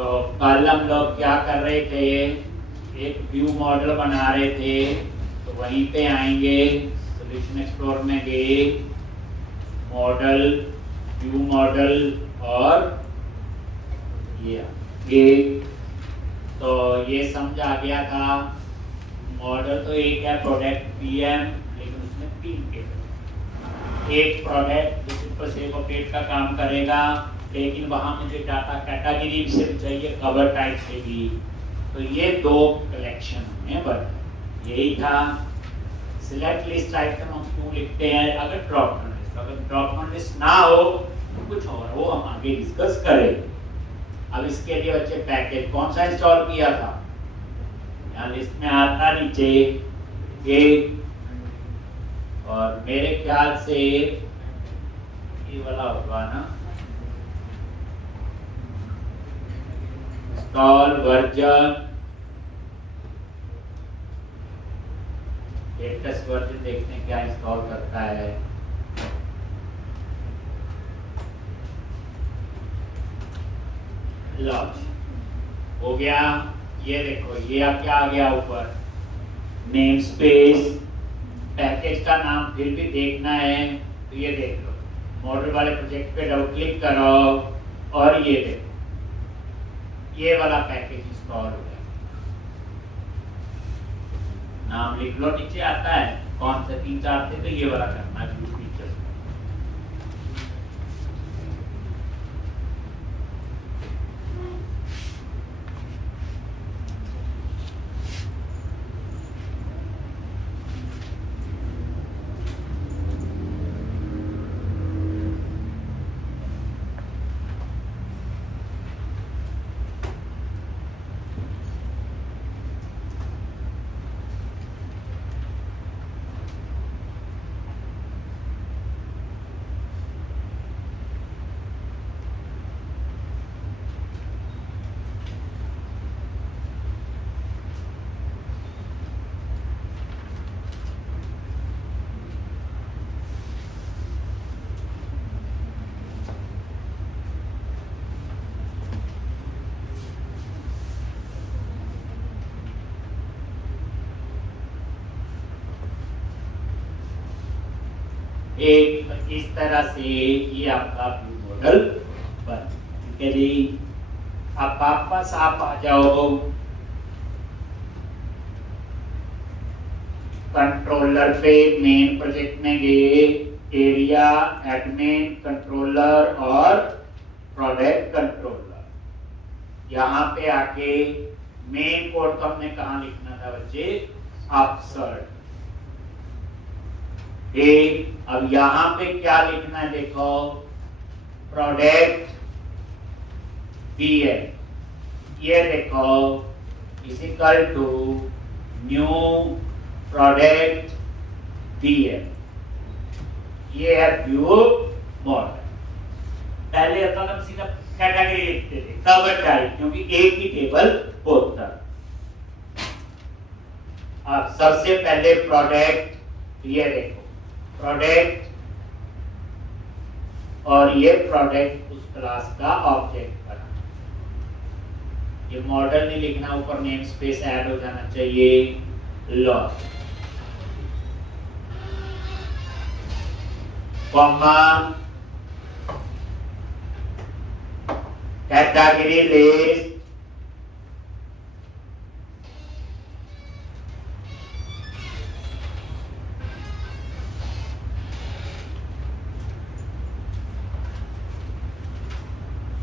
तो कल हम लोग क्या कर रहे थे, एक व्यू मॉडल बना रहे थे। तो वहीं पे आएंगे, सॉल्यूशन एक्सप्लोर में गए, मॉडल, व्यू मॉडल और ये तो ये समझ आ गया था। मॉडल तो एक है प्रोडक्ट पीएम, लेकिन उसमें 3 टेबल। एक प्रोडक्ट जो सिंपल सेव अपडेट का काम करेगा, लेकिन वहां मुझे डाटा कैटेगरी से भी चाहिए, कवर टाइप से भी। तो ये 2 कलेक्शन में बट यही था। सिलेक्ट लिस्ट आइटम हम क्यों लिखते हैं? अगर ड्रॉप डाउन लिस्ट, अगर ड्रॉप डाउन लिस्ट ना हो तो कुछ और वो हम आगे डिस्कस करेंगे। अब इसके लिए बच्चे पैकेज कौन सा इंस्टॉल किया था? यहाँ लिस्ट में आता नीचे एक, और मेरे ख्याल से ये वाला होगा ना, इंस्टॉल वर्जन, लेटेस्ट वर्जन देखते हैं क्या इंस्टॉल करता है। लॉन्च हो गया। ये देखो, ये अब क्या आ गया ऊपर, नेम स्पेस, पैकेज का नाम फिर भी देखना है तो ये देख लो, मॉडल वाले प्रोजेक्ट पे डबल क्लिक करो और ये देखो, ये वाला पैकेज इंस्टॉल हो गया। नाम लिख लो, नीचे आता है कौन से 3-4 थे, तो ये वाला करना है। एक इस तरह से ये आपका व्यू मॉडल बन। ठीक है जी। अब वापस आप आ जाओ कंट्रोलर पे, मेन प्रोजेक्ट में गए, एरिया, एडमिन, कंट्रोलर और प्रोडक्ट कंट्रोलर। यहाँ पे आके मेन कोड तो हमने कहाँ लिखना था बच्चे? अपसर्ट। अब यहाँ पे क्या लिखना है देखो, प्रोडक्ट पीएम, ये देखो is equal to new product PM. ये है व्यू मॉडल। पहले तो हम सीधा कैटेगरी लिखते थे, कवर टाइप, क्योंकि एक ही टेबल होता। अब सबसे पहले प्रोडक्ट, ये देखो प्रोडक्ट, और ये प्रोडक्ट उस क्लास का ऑब्जेक्ट बना। ये मॉडल नहीं लिखना, ऊपर नेम स्पेस ऐड हो जाना चाहिए। लॉस कॉमा कैटेगरी लिस्ट,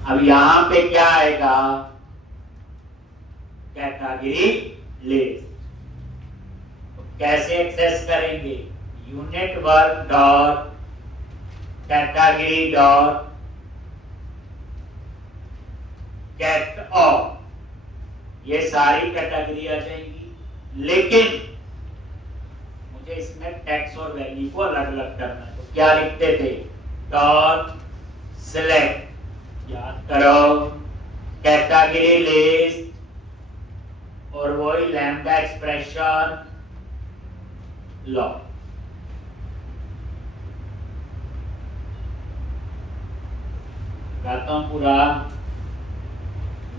अब यहां पे क्या आएगा? Category list. कैसे एक्सेस करेंगे? Unit work dot category dot get all, ये सारी कैटेगरी आ जाएगी। लेकिन मुझे इसमें टैक्स और वैल्यू को अलग अलग करना है, तो क्या लिखते थे? डॉट सिलेक्ट, याद करो, कैटेगरी लिस्ट और वही लैम्डा एक्सप्रेशन लॉ। गाता हूं पूरा,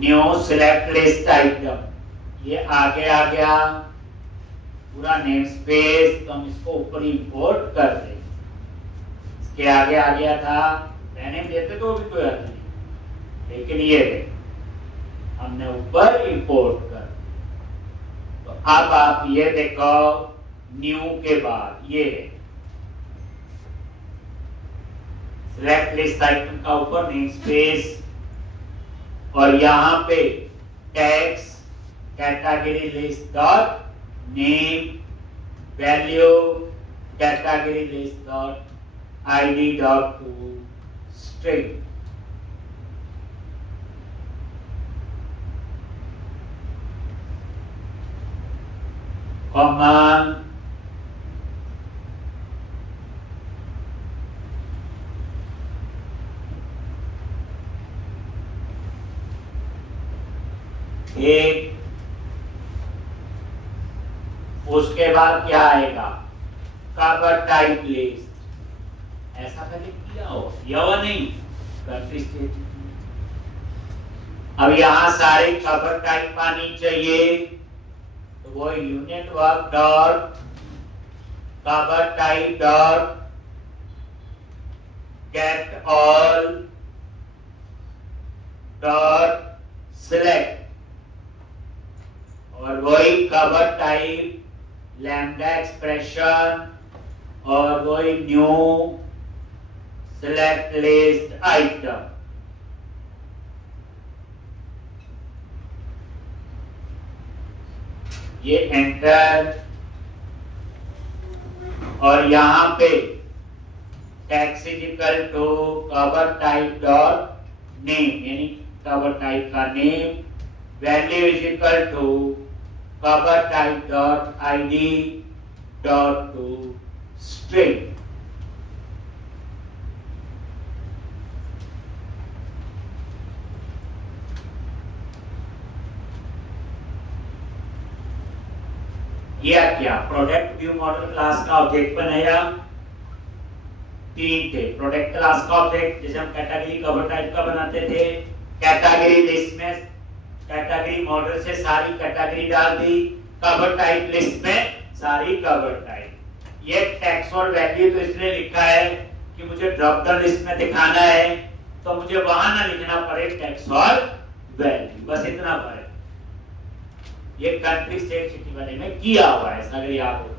न्यू सिलेक्ट लिस्ट आइटम, ये आगे आ गया पूरा नेम स्पेस, तो हम इसको ऊपर इंपोर्ट कर देंगे। इसके आगे आ गया था, मैंने देते तो भी कोई अर्थ नहीं, लेकिन ये हमने ऊपर इंपोर्ट कर। तो अब आप ये देखो न्यू के बाद ये सिलेक्ट लिस्ट आइटम का ऊपर नेम स्पेस, और यहां पे tags category list dot name value category list dot ID dot to string. Common एक, उसके बाद क्या आएगा कवर टाइप लिस्ट। ऐसा पहले किया हो या नहीं कंट्री स्टेट। अब यहां सारे कवर टाइप आनी चाहिए, तो वो unit work dot cover type dot get all dot select, और वही कवर टाइप लैम्डा एक्सप्रेशन, और वही न्यू सिलेक्ट लिस्ट आइटम। ये एंटर, और यहां पे text is equal to cover type dot name, यानी कवर टाइप का name, value is equal to cover type dot id dot to string। किया क्या प्रोडक्ट व्यू मॉडल क्लास का object बनाया, तीन थे प्रोडक्ट क्लास का ऑब्जेक्ट, जैसे हम कैटेगरी कवर टाइप का बनाते थे, कैटेगरी लिस्ट में कैटेगरी मॉडल से सारी कैटेगरी डाल दी, कवर टाइप लिस्ट में सारी कवर टाइप। ये टेक्स्ट और वैल्यू तो इसलिए लिखा है कि मुझे ड्रॉप डाउन लिस्ट में दिखाना है, तो मुझे वहां ना लिखना पड़े टेक्स्ट और वैल्यू, बस इतना पड़े। ये कंट्री स्टेट सिटी वाले में किया हुआ है, अगर याद होगा।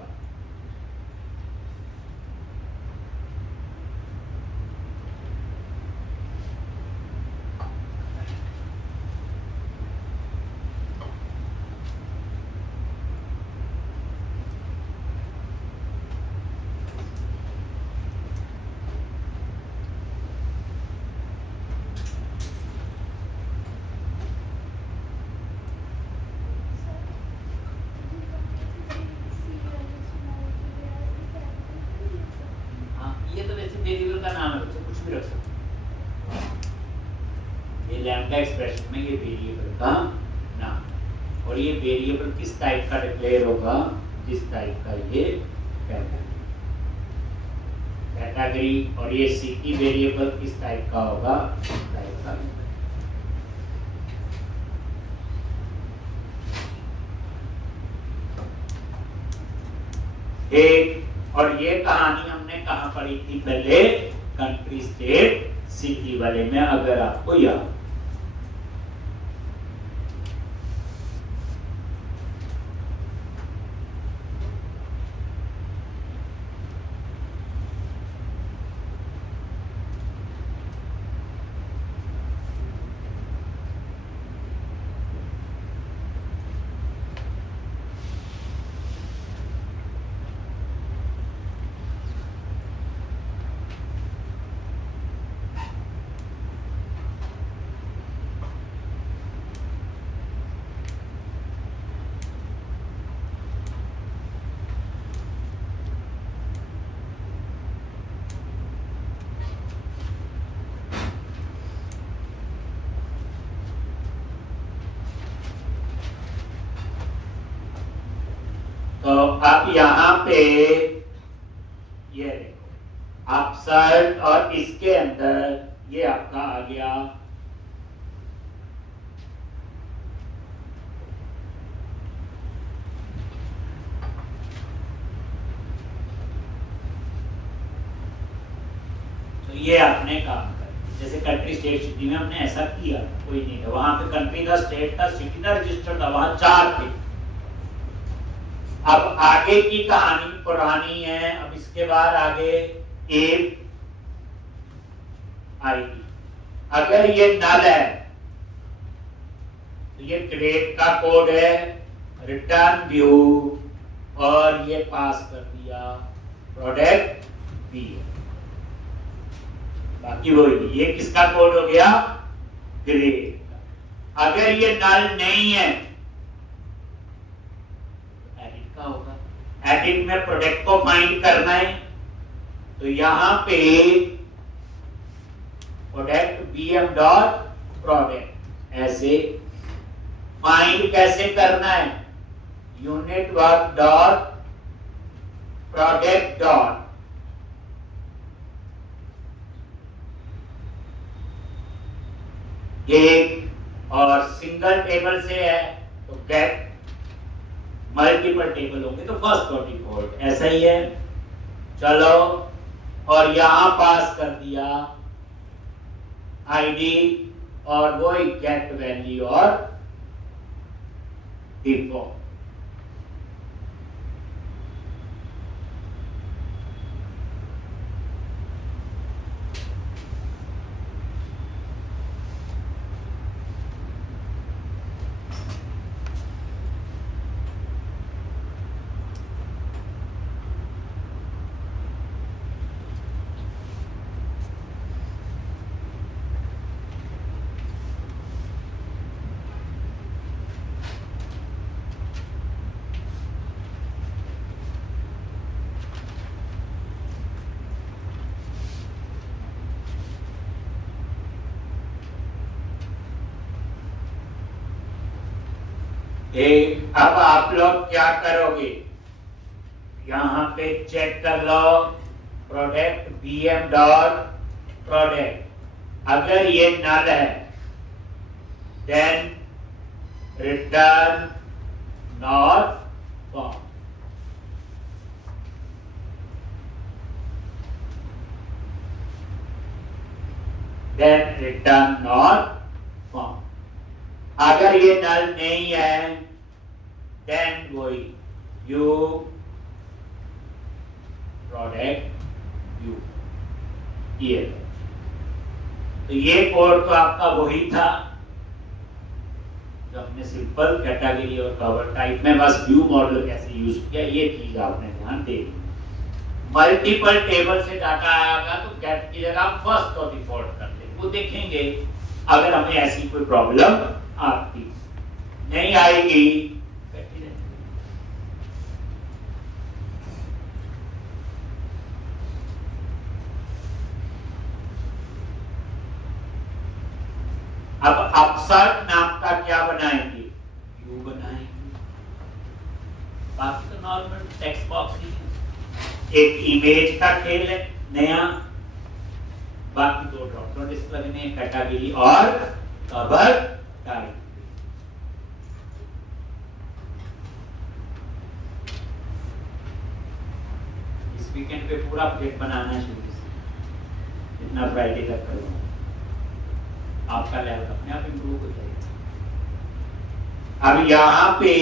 वेरिएबल का नाम है, बच्चे कुछ भी रख सकते हैं। ये लैम्डा एक्सप्रेशन में ये वेरिएबल का नाम, और ये वेरिएबल किस टाइप का डिक्लेयर होगा, जिस टाइप का ये कैटेगरी, और ये सिटी वेरिएबल किस टाइप का होगा, इस टाइप का। एक, और ये कहानी हमने कहां पढ़ी थी पहले, कंट्री स्टेट सिटी वाले में, अगर आपको याद। तो अब यहाँ पे ये देखो अपसर्ट, और इसके अंदर ये आपका आ गया ये आपने काम कर, जैसे कंट्री स्टेट सिटी में हमने ऐसा किया, कोई नहीं था वहां पे, कंट्री था, स्टेट था, सिटी था, रजिस्टर था, वहां 4 थे। अब आगे की कहानी पुरानी है, अब इसके बाद आगे एक आएगी। अगर ये नल है तो ये ग्रेड का कोड है, रिटर्न व्यू, और ये पास कर दिया प्रोडक्ट बी। बाकी वही, ये किसका कोड हो गया, ग्रेड का। अगर ये नल नहीं है एडिट का होगा, एडिट में प्रोडक्ट को फाइंड करना है, तो यहां पे प्रोडक्ट bm डॉट प्रोडक्ट, ऐसे फाइंड कैसे करना है, unit work dot product dot एक, और सिंगल टेबल से है तो गेट, मल्टीपल टेबल होंगे तो फर्स्ट और डिफॉल्ट, ऐसा ही है। चलो, और यहां पास कर दिया आईडी और वो गेट वैल्यू और डिफॉल्ट। अब आप लोग क्या करोगे, यहां पे चेक कर लो प्रोडक्ट bm डॉट प्रोडक्ट, अगर ये नल है then return not found. Then return not found. अगर ये नल नहीं है देन वही यू प्रोडक्ट यू, ये। तो ये कोड तो आपका वही था जो हमने सिंपल कैटेगरी और कवर टाइप में बस व्यू मॉडल कैसे यूज किया, ये चीज आपने ध्यान दे। मल्टीपल टेबल से डाटा आएगा तो गेट की जगह फर्स्ट और डिफॉल्ट कर दे, वो देखेंगे अगर हमें ऐसी कोई प्रॉब्लम आती नहीं आएगी। अब अपसर्ट नाम का क्या बनाएंगे, व्यू बनाएंगे, बाकी तो नॉर्मल टेक्स्ट बॉक्स ही। एक इमेज का खेल है नया, बाकी 2 ड्रॉप डाउन लिस्ट लगने हैं, कैटेगरी और कवर टाइप। इस वीकेंड पे पूरा प्लेट बनाना है शुरू से, इतना फ्राइडे तक करूंगा, आपका लेवल अपने आप इंप्रूव हो जाएगा। अब यहां पे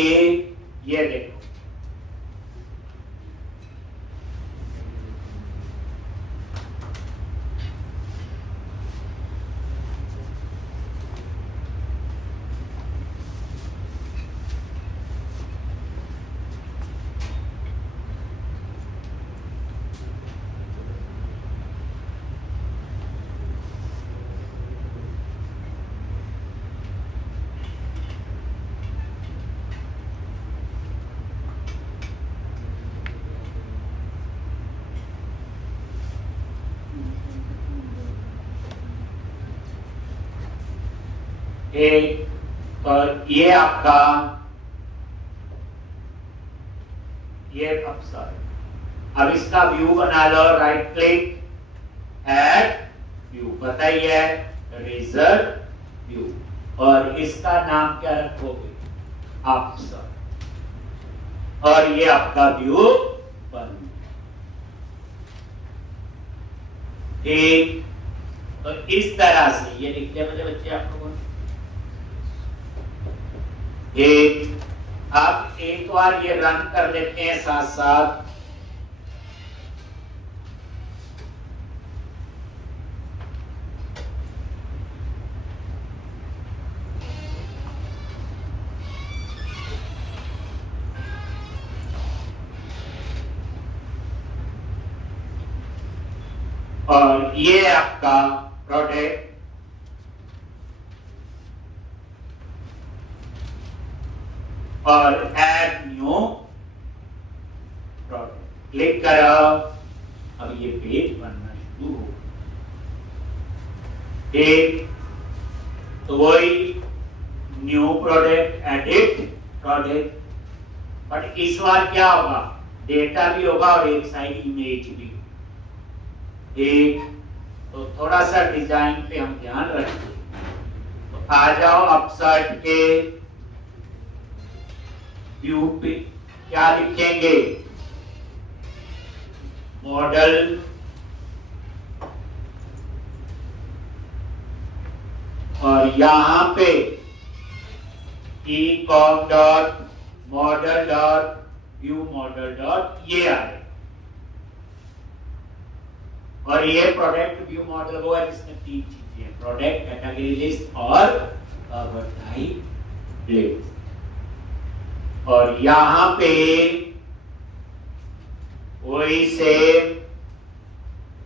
ये देखो, एक और ये आपका ये अफसर, अब इसका व्यू बना लो, राइट क्लिक ऐड व्यू, बताइए रिजल्ट व्यू, और इसका नाम क्या रखोगे, अफसर, और ये आपका व्यू बन। ठीक, तो इस तरह से ये लिख लिया मेरे बच्चे आप लोगों ने। अब एक बार ये रन कर लेते हैं साथ साथ। और ये आपका प्रोडक्ट और ऐड न्यू प्रोडक्ट क्लिक करो। अब ये पेज बनना शुरू हो। ठीक, तो वही new product, edit product, but इस बार क्या होगा, डेटा भी होगा और एक साइड इमेज भी। ठीक, तो थोड़ा सा डिजाइन पे हम ध्यान रखें। तो आ जाओ अपसर्ट के व्यू पे, क्या लिखेंगे, मॉडल और यहां पे ecom dot model dot view model dot ये आए। और ये प्रोडक्ट व्यू मॉडल होगा जिसमें तीन चीजें हैं, प्रोडक्ट, कैटेगरी लिस्ट और कवर टाइप लिस्ट। और यहां पे वही से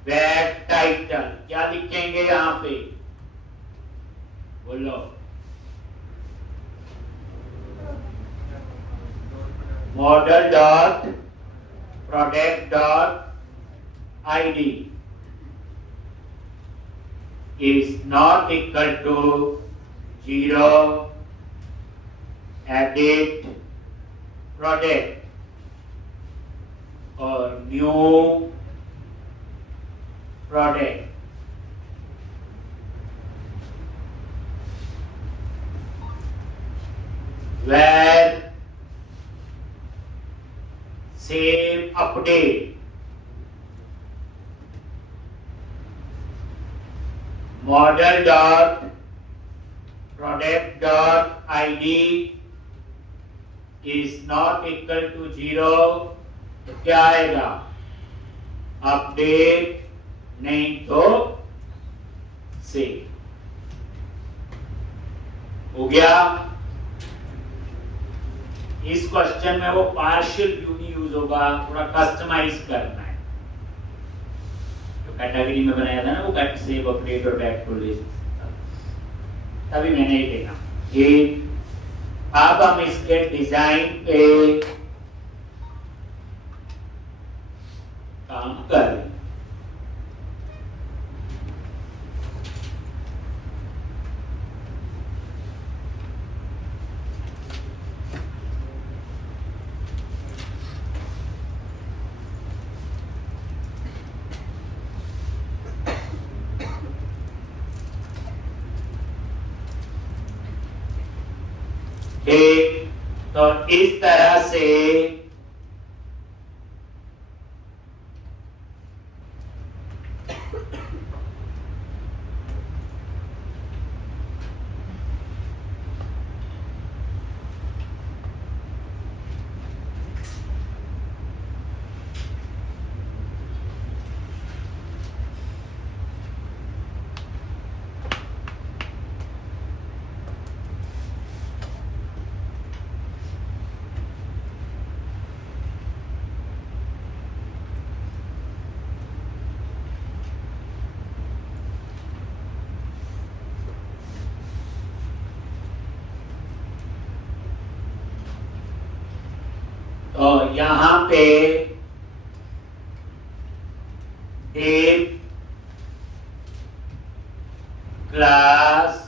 वेब टाइटल क्या लिखेंगे यहां पे, बोलो, model dot product dot id is not equal to 0 edit product और new product. where save update model dot product dot id is not equal to 0, तो क्या आएगा, अपडेट नहीं तो सेव। हो गया। इस क्वेश्चन में वो पार्शियल व्यू नहीं यूज होगा, थोड़ा कस्टमाइज करना है। तो कैटेगरी में बनाया था ना वो कट सेव अपडेट और बैक टू लिस्ट, तभी मैंने ये देखा। ये अब हम इसके डिजाइन पे काम कर रहे हैं। ठीक, तो इस तरह से यहां पे div class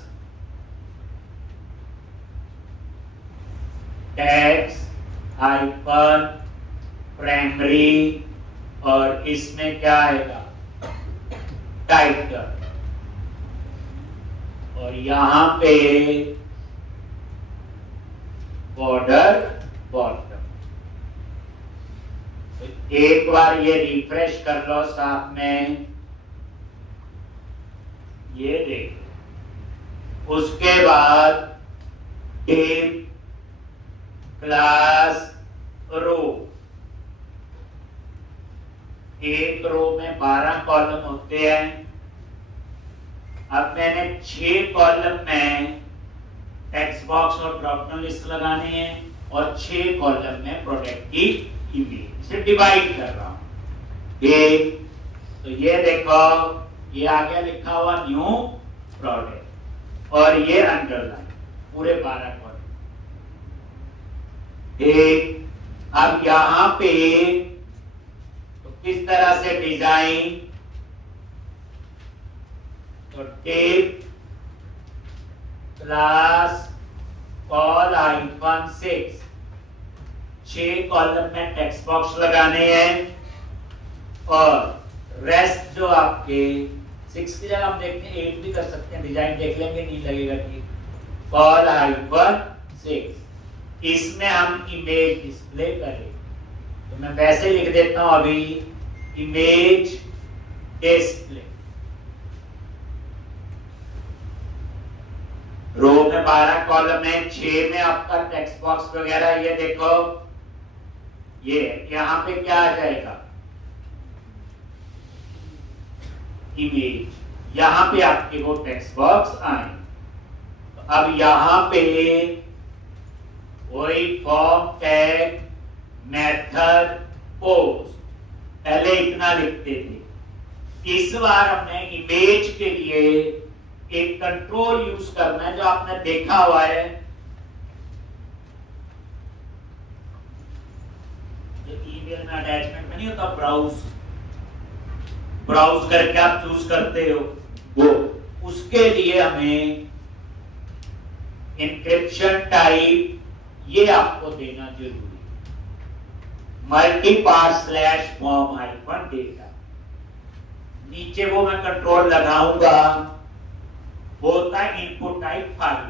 tags hyper primary और इसमें क्या आएगा, टाइटल, और यहां पे बॉर्डर बॉटम। एक बार ये रिफ्रेश कर लो साथ में, ये देखो, उसके बाद टेप क्लास रो, एक रो में 12 कॉलम होते हैं। अब मैंने 6 कॉलम में टेक्स्ट बॉक्स और ड्रॉप डाउन लिस्ट लगाने हैं और 6 कॉलम में प्रोडक्ट की इमेज से डिवाइड कर रहा हूं। ठीक, तो ये देखो, ये आ गया लिखा हुआ न्यू प्रोडक्ट और ये अंडरलाइन पूरे 12 कॉलम। ठीक, अब यहां पे तो किस तरह से डिजाइन, तो tape class call icon 6 column में टेक्स्ट बॉक्स लगाने हैं और रेस्ट जो आपके 6 की जगह हम देखते हैं 8 भी कर सकते हैं, डिजाइन देख लेंगे नहीं लगेगा ठीक। कॉल आइकन 6, इसमें हम इमेज डिस्प्ले करें, तो मैं वैसे लिख देता हूं अभी इमेज डिस्प्ले। रो में 12 कॉलम है, 6 में आपका टेक्स्ट बॉक्स वगैरह, ये देखो ये यहां पे क्या आ जाएगा इमेज, यहां पे आपके वो टेक्स्ट बॉक्स आए। तो अब यहां पे वही फॉर्म टैग मेथड पोस्ट, पहले इतना लिखते थे। इस बार हमने इमेज के लिए एक कंट्रोल यूज करना है जो आपने देखा हुआ है, जो ईमेल में अटैचमेंट में नहीं होता, ब्राउज करके आप चूज करते हो, वो उसके लिए हमें इंक्रिप्शन टाइप ये आपको देना जरूरी, मल्टीपास / फॉर्म हाइफन डेटा। नीचे वो मैं कंट्रोल लगाऊंगा, वो होता है इनपुट टाइप फाइल।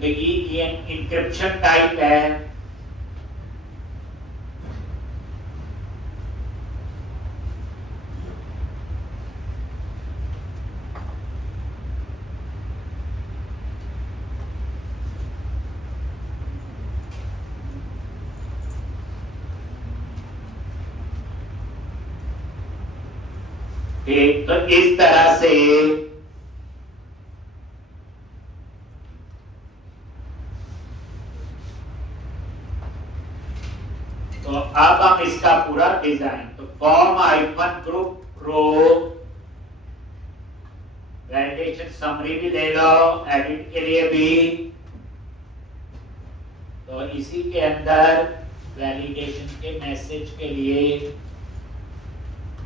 तो ये इंक्रिप्शन टाइप है। तो इस तरह से तो अब हम इसका पूरा डिजाइन, तो फॉर्म आइकन ग्रुप रो, वैलिडेशन समरी भी ले लो एडिट के लिए भी, तो इसी के अंदर वैलिडेशन के मैसेज के लिए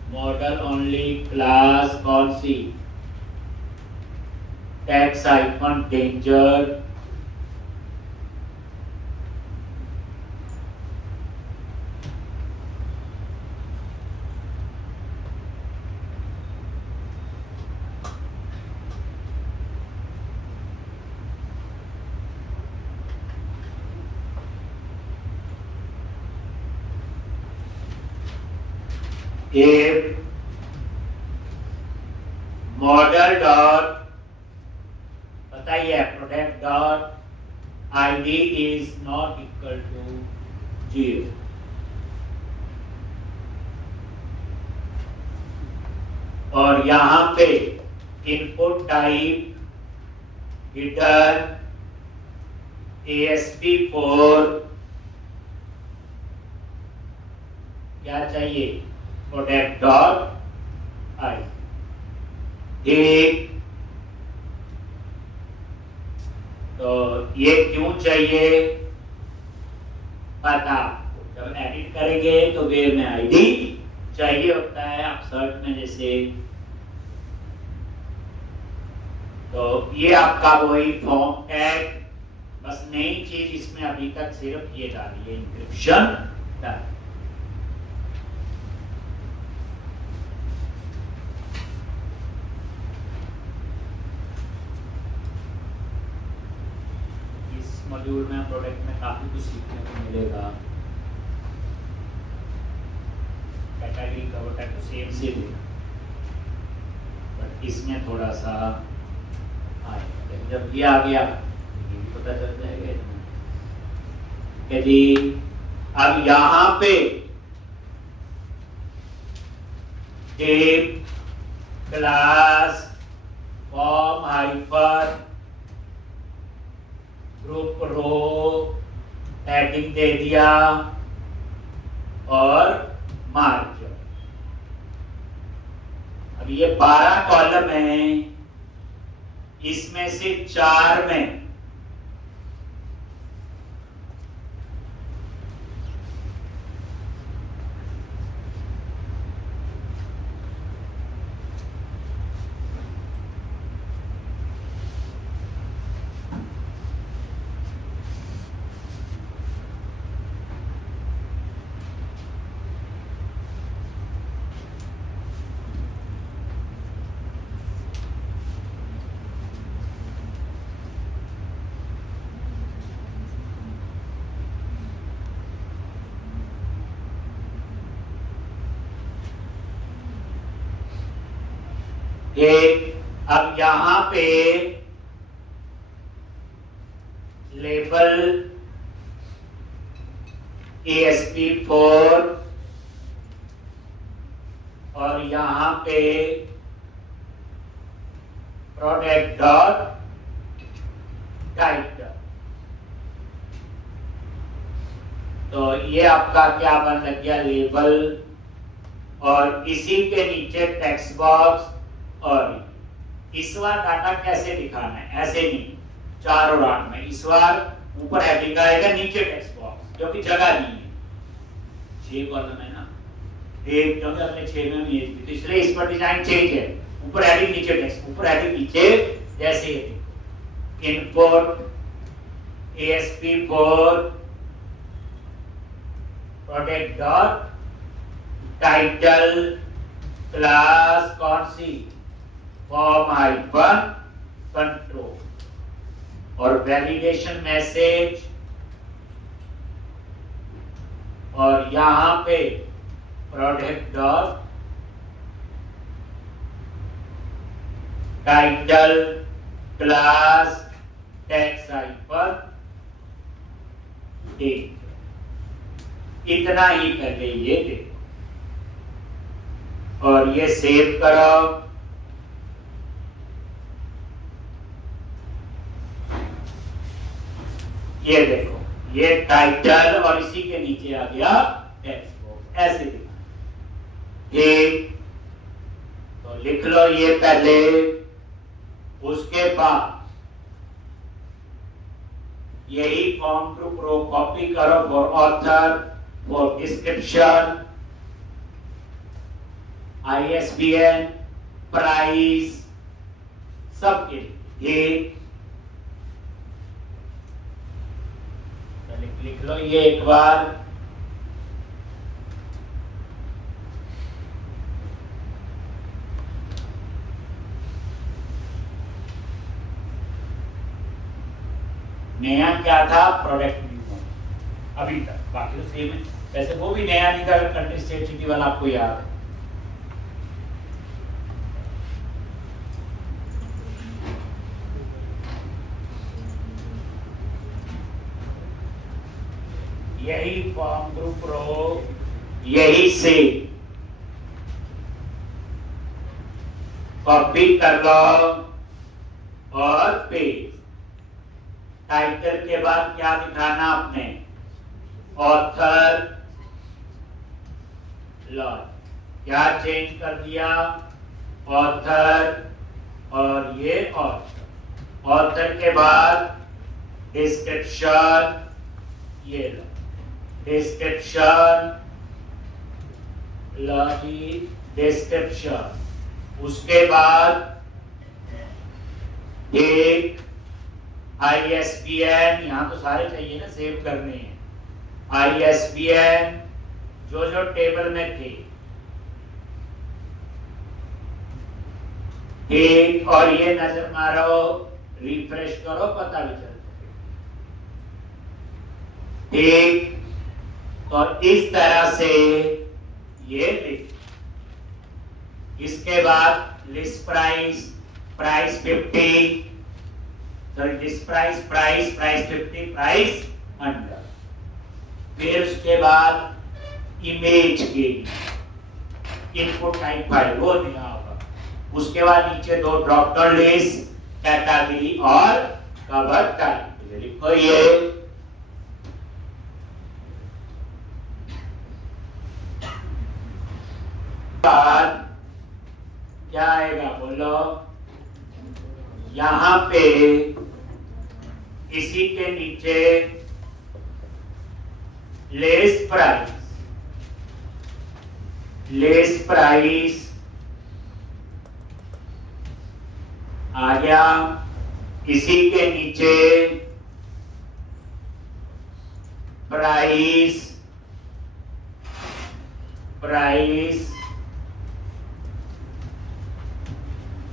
मॉडल ओनली क्लास कौन सी, text icon danger, if model dot बताइए product dot id is not equal to 0, और यहां पे इनपुट टाइप हिडन ASP4 क्या चाहिए, प्रोडक्ट डॉट आई। ठीक, तो ये क्यों चाहिए पता, जब एडिट करेंगे तो वे में आईडी चाहिए होता है, आप सर्च में जैसे, तो ये आपका वही फॉर्म टैग, बस नई चीज इसमें अभी तक सिर्फ ये डाली है इंक्रिप्शन टैग। मॉड्यूल में प्रोडक्ट में काफी कुछ सीखने को मिलेगा। कैटेगरी कवर टैग तो सेम से देना। इसमें थोड़ा सा आएगा। जब ये आ गया ये भी पता चल जाएगा। यदि अब यहां पे टेप class form hyper group row heading दे दिया और मार्ज। अब ये 12 कॉलम है, इसमें से 4 में अब यहां पे लेबल ASP4 और यहां पे प्रोडक्ट डॉट टाइटल। तो ये आपका क्या बन लग गया, लेबल, और इसी के नीचे टेक्स्ट बॉक्स। और इस बार डाटा कैसे दिखाना है, ऐसे नहीं 4 और 8 में, इस बार ऊपर हेडिंग आएगा, नीचे टेक्स्ट बॉक्स, क्योंकि जगह नहीं है, 6 कॉलम है ना, एक क्योंकि अपने 6 में भी तो इसलिए इस पर डिजाइन चेंज है, ऊपर हेडिंग नीचे टेक्स्ट, ऊपर हेडिंग नीचे, जैसे input ASP4 product dot title class कौन सी, फॉर्म हाइपर कंट्रोल, और वैलिडेशन मैसेज, और यहां पे product dot title class text hyphen date. इतना ही पहले ये देखो और ये सेव करो। ये देखो, ये टाइटल और इसी के नीचे आ गया टेक्स्ट बॉक्स, ऐसे दिखा। एक तो लिख लो ये पहले, उसके बाद यही फॉर्म टू प्रो कॉपी करो for author, for description, ISBN, price, सबके लिए लिख लो ये एक बार। नया क्या था, प्रोडक्ट न्यू अभी तक, बाकी तो सेम है। वैसे वो भी नया नहीं था, कंट्री स्टेट सिटी वाला आपको याद है। यही फॉर्म ग्रुप रो, यही से कॉपी कर लो और पेस्ट। टाइटल के बाद क्या दिखाना आपने, ऑथर लॉन्च, क्या चेंज कर दिया, ऑथर, और ये ऑथर। ऑथर के बाद डिस्क्रिप्शन, ये लो डिस्क्रिप्शन, डिस्क्रिप्शन। उसके बाद एक ISBN, यहां तो सारे चाहिए ना, सेव करने हैं। ISBN जो जो टेबल में थे, एक, और ये नजर मारो, रिफ्रेश करो, पता भी चलता है। एक, और इस तरह से ये लिख, इसके बाद list price, price 50, sorry list price, price 50, price 100। फिर उसके बाद इमेज के इनपुट टाइप फाइल वो नहीं होगा। उसके बाद नीचे दो ड्रॉप डाउन लिस्ट, कैटेगरी और कवर टाइप लिखो। ये बाद क्या आएगा बोलो, यहां पे इसी के नीचे लेस प्राइस आ गया। इसी के नीचे प्राइस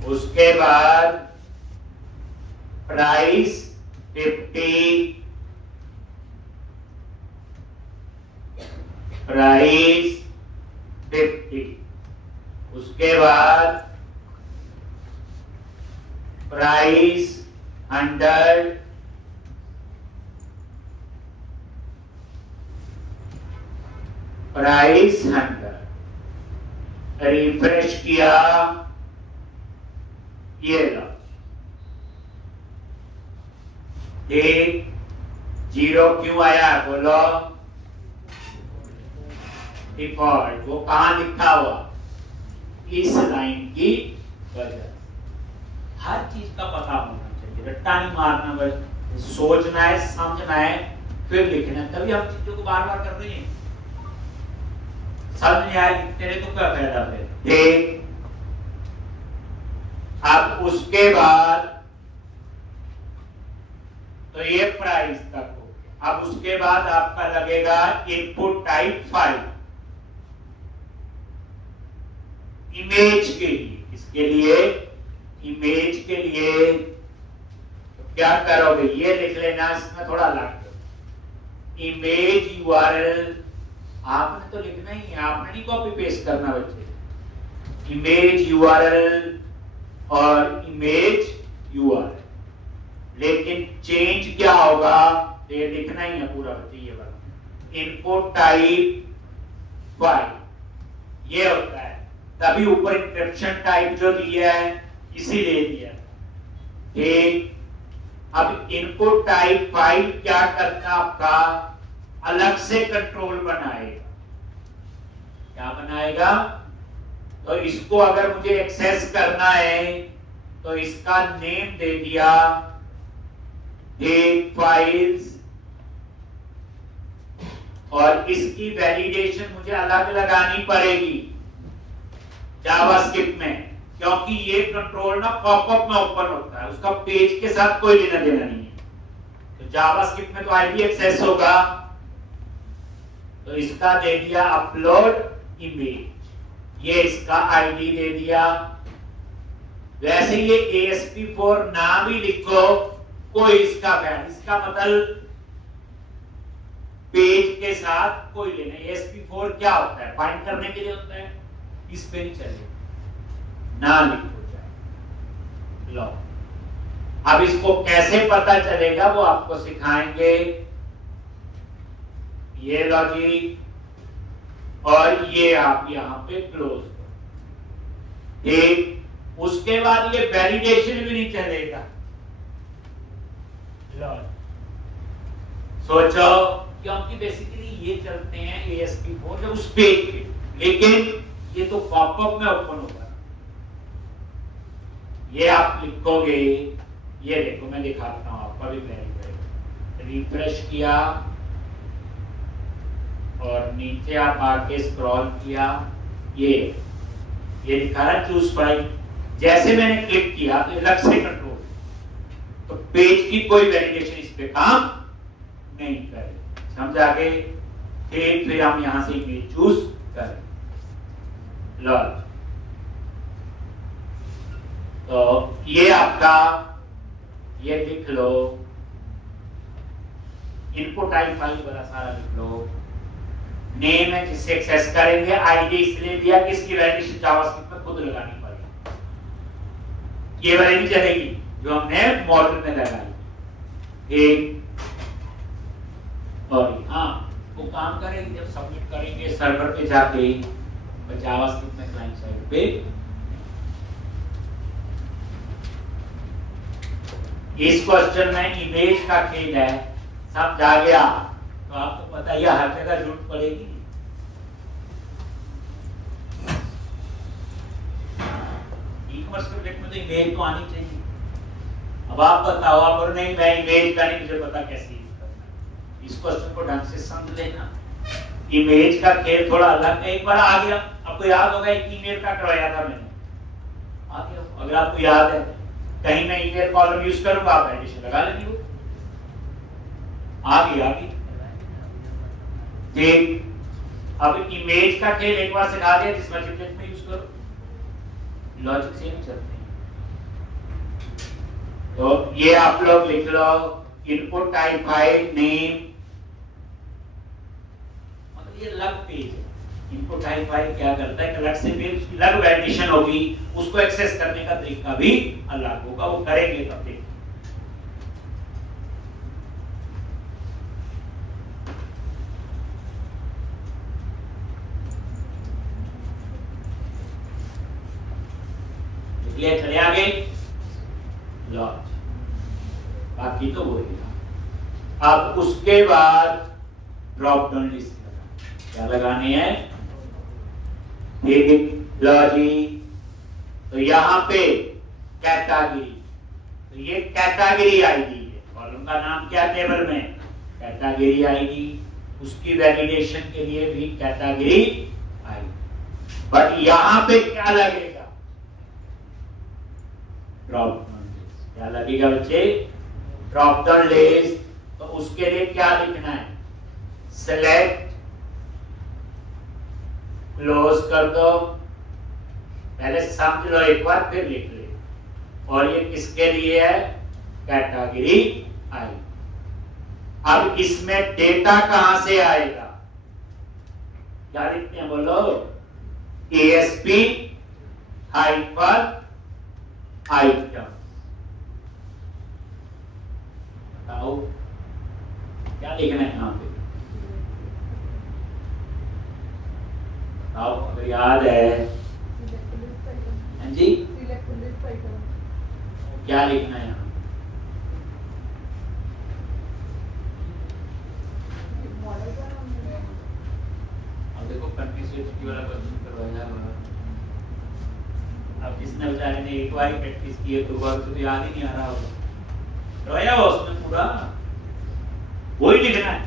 उसके बाद प्राइस 50, प्राइस 50, उसके बाद प्राइस 100, प्राइस 100। रिफ्रेश किया, ये लो एक 0 क्यों आया बोलो, डिफॉल्ट वो कहां लिखा हुआ, इस लाइन की वजह। हर चीज का पता होना चाहिए, रट्टा नहीं मारना, बस सोचना है, समझना है, फिर लिखना है। तभी हम चीजों को बार बार कर रहे हैं। समझ नहीं आया लिखते रहे तो क्या फायदा फिर। ठीक, अब उसके बाद तो ये प्राइस तक हो गया। अब उसके बाद आपका लगेगा इनपुट टाइप फाइल, इमेज के लिए। इसके लिए इमेज के लिए तो क्या करोगे, ये लिख लेना, इसमें थोड़ा अलग इमेज यूआरएल आपने तो लिखना ही है, आपने नहीं कॉपी पेस्ट करना बच्चे। इमेज यूआरएल और इमेज यूआरएल, लेकिन चेंज क्या होगा ये लिखना ही है पूरा बच्चे। ये वाला इनपुट टाइप फाइल ये होता है, तभी ऊपर इंक्रिप्शन टाइप जो दिया है इसीलिए दिया। ठीक, अब इनपुट टाइप फाइल क्या करना, आपका अलग से कंट्रोल बनाएगा। क्या बनाएगा, तो इसको अगर मुझे एक्सेस करना है तो इसका नेम दे दिया डेट फाइल्स, और इसकी वैलिडेशन मुझे अलग लगानी पड़ेगी जावास्क्रिप्ट में, क्योंकि ये कंट्रोल ना पॉपअप में ओपन होता है, उसका पेज के साथ कोई लेना देना नहीं है। तो जावास्क्रिप्ट में तो आईडी एक्सेस होगा, तो इसका दे दिया अपलोड इमेज, ये इसका आईडी दे दिया। वैसे ये ASP4 ना भी लिखो कोई इसका मतलब पेज के साथ कोई लेना। ASP4 क्या होता है, फाइंड करने के लिए होता है, इस पे नहीं चलेगा, ना लिखो जाए। लो अब इसको कैसे पता चलेगा वो आपको सिखाएंगे। ये लॉजिक और ये आप यहां पे क्लोज करो। ठीक, उसके बाद ये वैलिडेशन भी नहीं चलेगा। सोचो, क्योंकि बेसिकली ये चलते हैं ASP4 जब उस पेज पे, लेकिन ये तो पॉपअप में ओपन होगा। ये आप लिखोगे, ये देखो मैं दिखाता हूं आपका भी रिफ्रेश किया और नीचे आप आके स्क्रॉल किया, ये लिखा है चूज फाइल। जैसे मैंने क्लिक किया तो अलग से कंट्रोल, तो पेज की कोई वैलिडेशन इस पे काम नहीं करे। समझ आ गए? फिर हम यहां से इमेज चूज करें। लो तो ये आपका, ये लिख लो इनपुट टाइप फाइल वाला सारा लिख लो। नेम है जिससे एक्सेस करेंगे, आईडी इसलिए दिया कि इसकी वैलिडेशन जावास्क्रिप्ट में खुद लगानी पड़ेगी, ये वाली नहीं चलेगी जो हमने मॉडल में लगाई। एक और हाँ, वो काम करेंगे जब सबमिट करेंगे सर्वर पे जाके जावास्क्रिप्ट में क्लाइंट साइड पे। इस क्वेश्चन में इमेज का खेल है, सब जा गया तो आपको पता ही है हर जगह जरूरत पड़ेगी। ई-कॉमर्स प्रोजेक्ट में तो इमेज तो आनी चाहिए। अब आप बताओ, आप और नहीं मैं इमेज का नहीं मुझे पता कैसे यूज करना है। इस क्वेश्चन को ढंग से समझ लेना। इमेज का खेल थोड़ा अलग है। एक बार आ गया, आपको याद होगा एक ईमेल का करवाया था मैंने, आ गया अगर आपको याद है, कहीं मैं ईमेल कॉलम यूज करूंगा आप एडिशन लगा लेंगे, वो आ गया। देख अब इमेज का खेल एक बार सिखा दिया, जिस मर्जी टेक्स्ट में यूज करो, लॉजिक सेम चलते हैं। तो ये आप लोग लिख लो, इनपुट टाइप फाइल नेम, मतलब ये अलग पेज है। इनपुट टाइप फाइल क्या करता है, अलग से फिर उसकी अलग वैलिडेशन होगी, उसको एक्सेस करने का तरीका भी अलग होगा, वो करेंगे तब देखो। इसलिए चले आगे लॉज, बाकी तो वो ही था। अब उसके बाद ड्रॉप डाउन लिस्ट क्या लगाने हैं, लॉजी। तो यहाँ पे कैटेगरी, तो ये कैटेगरी आईडी है, कॉलम का नाम क्या टेबल में, कैटेगरी आईडी, उसकी वैलिडेशन के लिए भी कैटेगरी आईडी। बट यहाँ पे क्या लगेगा, ड्रॉप डाउन लिस्ट। क्या लगेगा बच्चे, ड्रॉप डाउन लिस्ट। तो उसके लिए क्या लिखना है, सेलेक्ट, क्लोज कर दो, पहले समझ लो एक बार फिर लिख ले। और ये किसके लिए है, कैटेगरी आई। अब इसमें डेटा कहां से आएगा, क्या लिखते हैं बोलो, ASP हाइपर आइटम। बताओ क्या लिखना है यहां पे, बताओ अगर याद है। हाँ जी, क्या लिखना है यहाँ, अब देखो कंटिन्यूटी वाला क्वेश्चन करवाया हुआ। अब जिसने बेचारे ने एक बार ही प्रैक्टिस की है तो बार तो याद ही नहीं आ रहा होगा, करवाया हुआ उसने पूरा, वही लिखना है।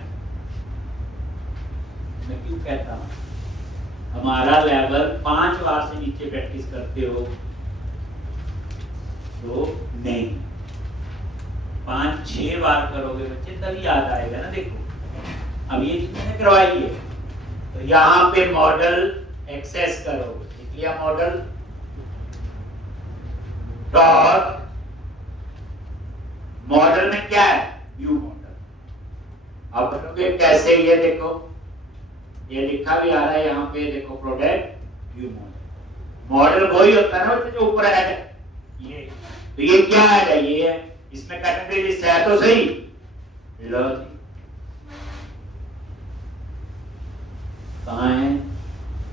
मैं क्यों कहता हूँ, हमारा लेवल 5 बार से नीचे प्रैक्टिस करते हो तो नहीं, 5-6 बार करोगे बच्चे तभी याद आएगा ना। देखो अब ये मैंने करवाई है, तो यहाँ पे मॉडल एक्सेस करोगे, लिख लिया मॉडल डॉट, मॉडल में क्या है, व्यू मॉडल। अब बताओगे कैसे, ये देखो ये लिखा भी आ रहा है यहाँ पे, देखो प्रोडक्ट व्यू मॉडल। मॉडल वही होता है ना बच्चे जो ऊपर है ये, तो ये क्या है, ये है, इसमें कैटेगरी लिस्ट है तो सही, लो जी कहाँ है,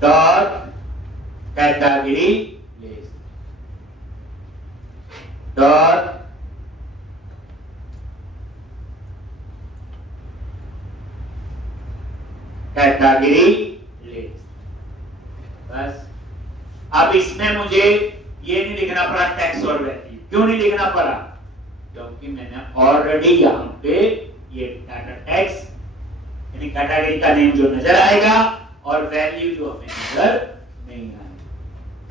dot category list, dot category list. बस अब इसमें मुझे ये नहीं लिखना पड़ा टैक्स और वैल्यू, क्यों नहीं लिखना पड़ा, क्योंकि मैंने ऑलरेडी यहाँ पे ये डाटा टैक्स यानी कैटेगरी का नेम जो नजर आएगा और वैल्यू जो हमें नजर नहीं आएगी,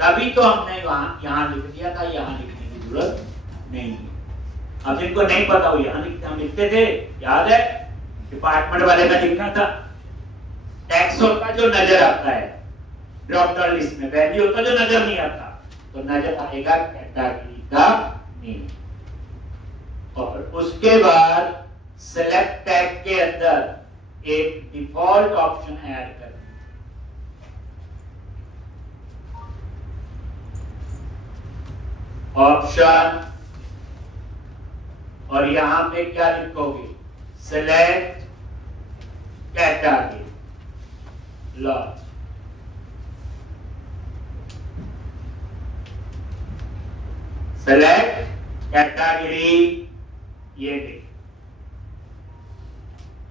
तभी तो हमने यहाँ लिख दिया था, यहाँ लिखने की जरूरत नहीं है। अब जिनको नहीं पता हो यहाँ लिखते, हम लिखते थे, याद है डिपार्टमेंट वाले का लिखना था, टैक्स का जो नजर आता है ड्रॉप डाउन लिस्ट में, वैल्यू होता जो नजर नहीं आता, तो नजर आएगा कैटेगरी का नेम। और उसके बाद सेलेक्ट टैग के अंदर एक डिफॉल्ट ऑप्शन ऐड कर, ऑप्शन, और यहां पे क्या लिखोगे, सिलेक्ट कैटेगरी। लो सेलेक्ट कैटेगरी,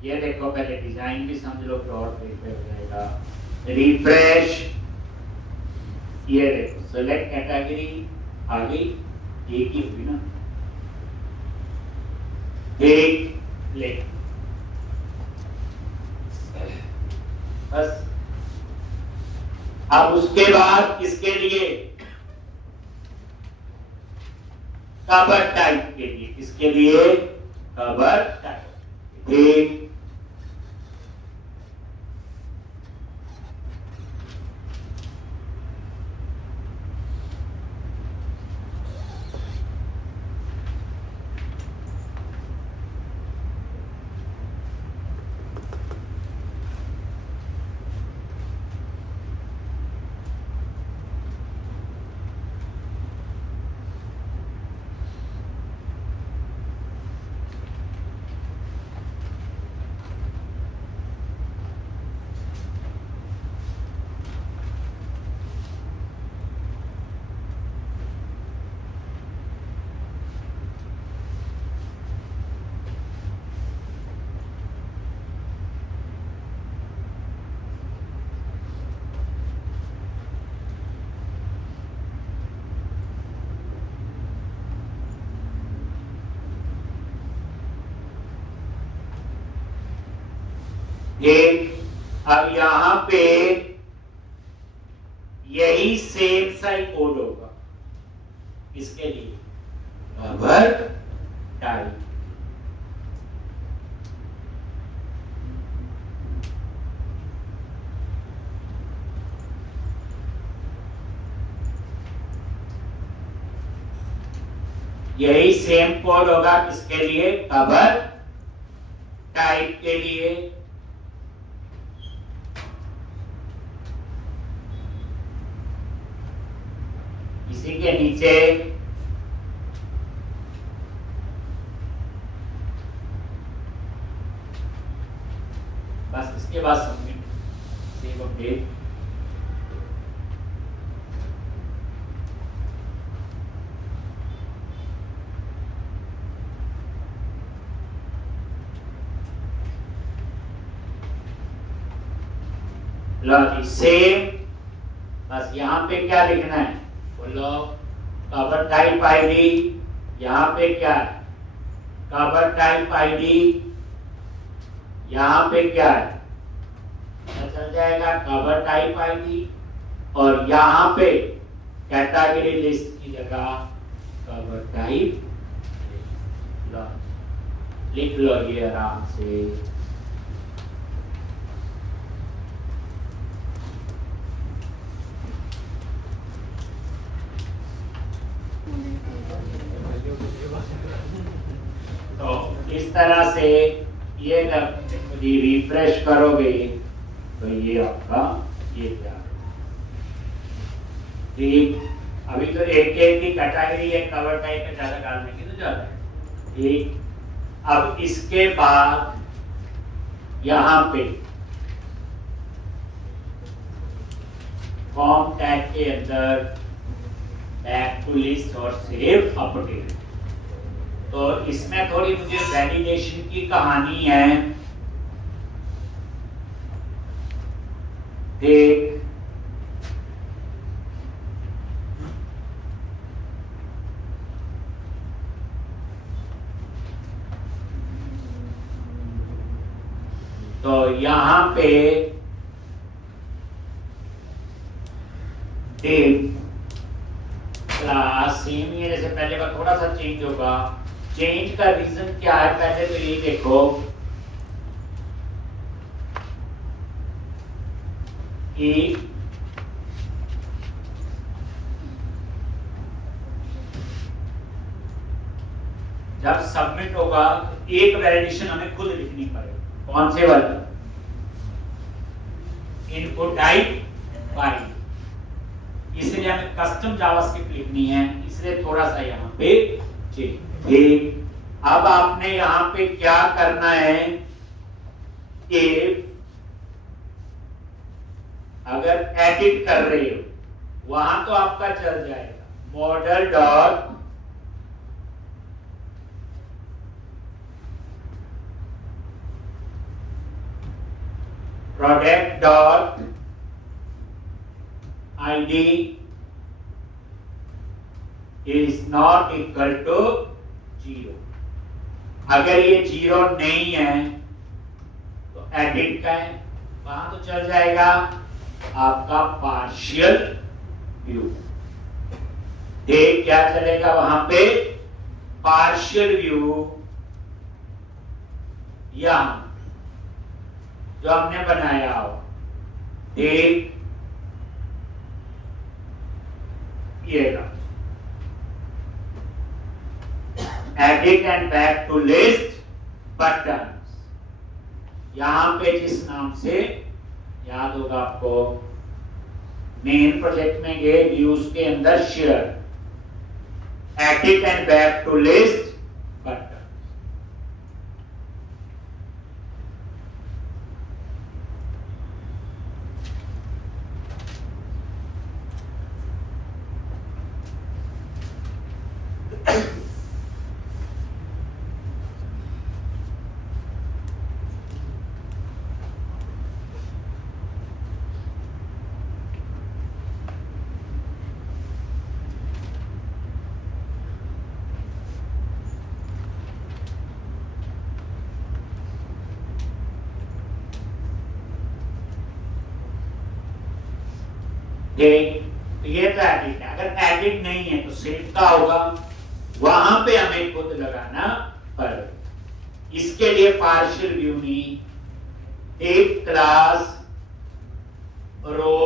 ये देखो पहले डिजाइन भी समझ लो, और पे हो जाएगा। रिफ्रेश, ये देखो सेलेक्ट कैटेगरी आ गई, एक ही हुई ना, देख ले बस। अब उसके बाद किसके लिए, कवर टाइप के लिए, किसके लिए, कवर टाइप। एक अब यहां पे यही सेम सा ही कोड होगा, इसके लिए कवर टाइप। यही सेम कोड होगा किसके लिए, कवर टाइप के लिए। इसी के नीचे बस, इसके बाद सबमिट, सेव अपडेट। लो सेव, बस यहां पे क्या लिखना है, बोलो कवर टाइप आईडी, यहां पे क्या है, कवर टाइप आईडी, यहां पे क्या है, चल जाएगा कवर टाइप आईडी, और यहां पे कैटेगरी लिस्ट की जगह कवर टाइप लिख लो ये आराम से। तो इस तरह से ये रिफ्रेश करोगे तो ये आपका ये क्या ठीक। अभी तो एक एक की कैटेगरी है, कवर टाइप में ज्यादा डालने की तो ज्यादा है ठीक। अब इसके बाद यहाँ पे फॉर्म टैग के अंदर बैक टू लिस्ट और सेव अपडेट। तो इसमें थोड़ी मुझे वैलिडेशन की कहानी है। देख तो यहां पे देख क्लास सेम ही है जैसे पहले का, थोड़ा सा चेंज होगा। चेंज का रीजन क्या है, पहले तो ये देखो कि जब सबमिट होगा एक वैलिडेशन हमें खुद लिखनी पड़ेगी। कौन से वाली? Input type file. इसलिए हमें कस्टम जावास्क्रिप्ट लिखनी है, इसलिए थोड़ा सा यहाँ पे ठीक। अब आपने यहाँ पे क्या करना है कि अगर एडिट कर रहे हो वहां तो आपका चल जाएगा model dot product dot ID is not equal to 0। अगर ये 0 नहीं है तो एडिट का है, वहां तो चल जाएगा आपका पार्शियल व्यू। क्या चलेगा वहां पे? पार्शियल व्यू, या जो हमने बनाया हो ठीक ये edit and back to list button. यहां पे जिस नाम से याद होगा आपको, मेन प्रोजेक्ट में गए व्यूज के अंदर share edit and back to list button. ये तो एडिट है। अगर एडिट नहीं है तो सेव का होगा, वहां पे हमें खुद लगाना पड़ेगा। इसके लिए पार्शियल व्यू में एक क्लास रो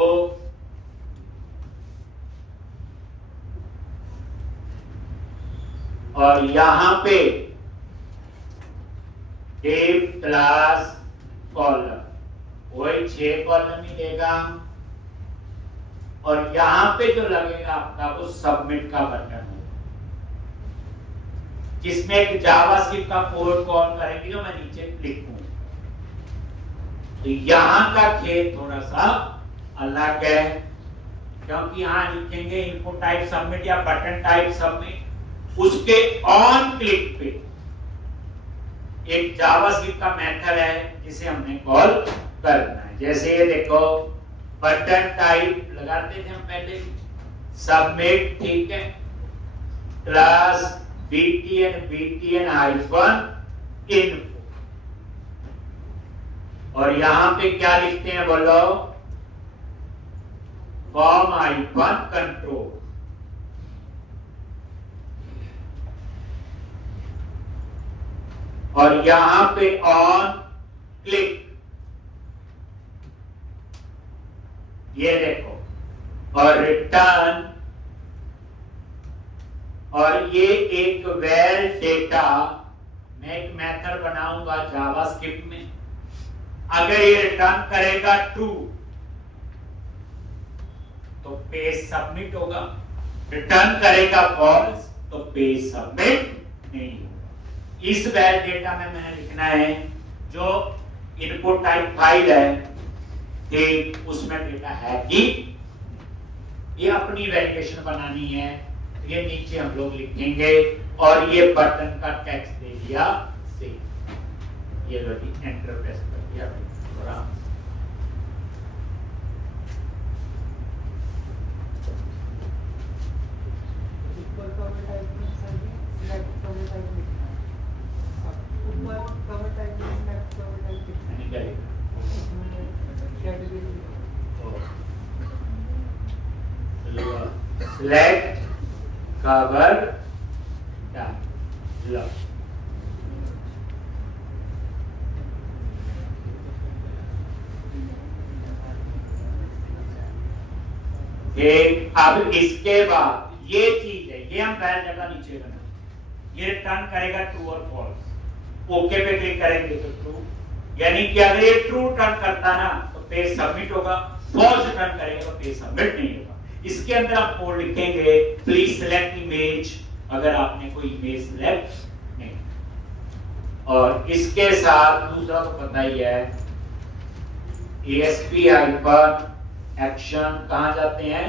और यहां पे एक क्लास कॉलम, वही 6 कॉलम ही देगा। और यहां पे जो लगेगा आपका वो सबमिट का बटन है, जिसमें एक जावास्क्रिप्ट का कोड कॉल करेंगे जो मैं नीचे लिखूं। तो यहां का खेल थोड़ा सा अलग है, क्योंकि यहां लिखेंगे इनपुट टाइप सबमिट या बटन टाइप सबमिट। उसके ऑन क्लिक पे एक जावास्क्रिप्ट का मेथड है जिसे हमने कॉल करना है। जैसे ये देखो बटन टाइप लगाते थे हम पहले, सबमिट ठीक है, क्लास btn हाइफन इन्फो। और यहां पे क्या लिखते हैं बोलो? Form hyphen control. और यहां पे ऑन क्लिक, ये देखो, और रिटर्न। और ये एक वेल डेटा, मैं एक मेथड बनाऊंगा जावास्क्रिप्ट में। अगर ये रिटर्न करेगा ट्रू तो पेज सबमिट होगा, रिटर्न करेगा फॉल्स तो पेज सबमिट नहीं होगा। इस वेल डेटा में मैंने लिखना है जो इनपुट टाइप फाइल है ठीक, उसमें डेटा है कि ये अपनी वैलिडेशन बनानी है, ये नीचे हम लोग लिखेंगे। और ये बटन का टेक्स्ट दे दिया सेव, ये लो जी एंटर प्रेस कर दिया थोड़ा। ऊपर कवर टाइप में सिलेक्ट कवर टाइप लिखना है, ऊपर कवर टाइप में सिलेक्ट कवर टाइप लिखना है, क्या लिखना है? Select cover tab। अब इसके बाद ये चीज है, ये हम पहले जगह नीचे करना, ये टर्न करेगा ट्रू और फॉल्स। ओके पे क्लिक करेंगे तो ट्रू, यानी कि अगर ये ट्रू टर्न करता ना तो पेज सबमिट होगा, फॉल्स टर्न करेगा तो पेज सबमिट नहीं होगा। इसके अंदर आप कोड लिखेंगे प्लीज सेलेक्ट इमेज, अगर आपने कोई इमेज सेलेक्ट नहीं। और इसके साथ दूसरा तो पता ही है, ASP हाइपर एक्शन कहां जाते हैं,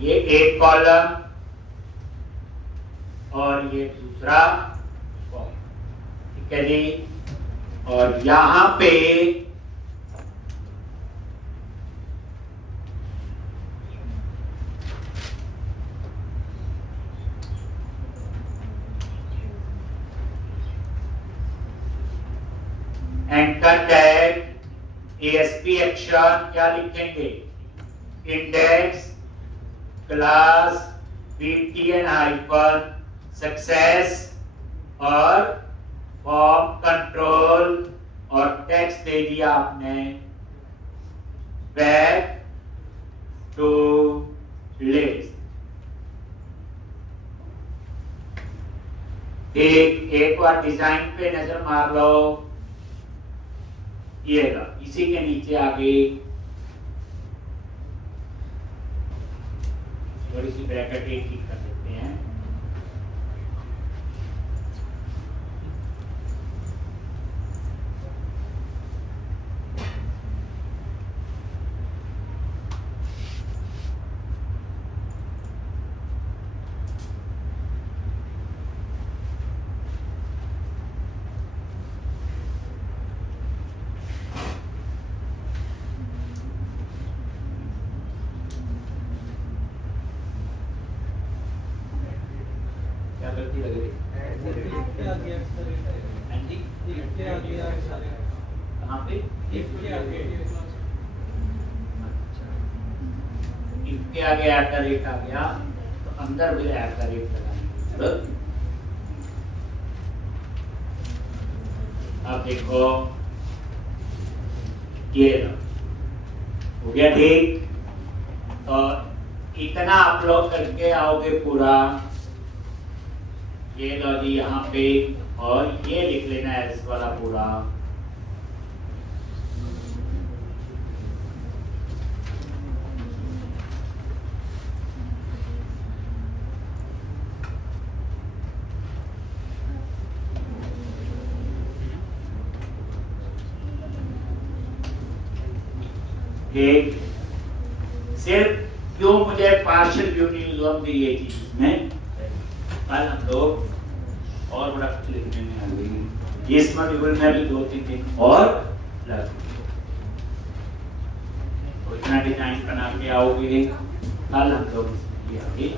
ये एक कॉलम और ये दूसरा कॉलम, ठीक है जी। और यहां पे एंकर टैग ASP एक्शन क्या लिखेंगे, index class BTN hyper success और फॉर्म कंट्रोल और टेक्स्ट दे दिया आपने बैक टू लिस्ट। एक बार डिजाइन पे नजर मार लो, ये इसी के नीचे आगे थोड़ी सी ब्रैकेट एक ठीक कर देते हैं। क्या गलती लग रही कहाँ पे, इसके आगे ऐड का रेट आ गया तो अंदर भी ऐड का रेट लगाएंगे। अब देखो ये हो गया ठीक। तो इतना आप लोग करके आओगे पूरा, ये लो जी यहाँ पे, और ये लिख लेना एल्स वाला पूरा। एक सिर्फ क्यों मुझे पार्शियल यूनिवर्सल दी ये चीज इसमें, कल हम लोग और बड़ा कुछ लिखने में आ गई, इसमें में भी 2-3 दिन और लग, तो इतना डिजाइन बना के आओगे कल हम लोग ये आगे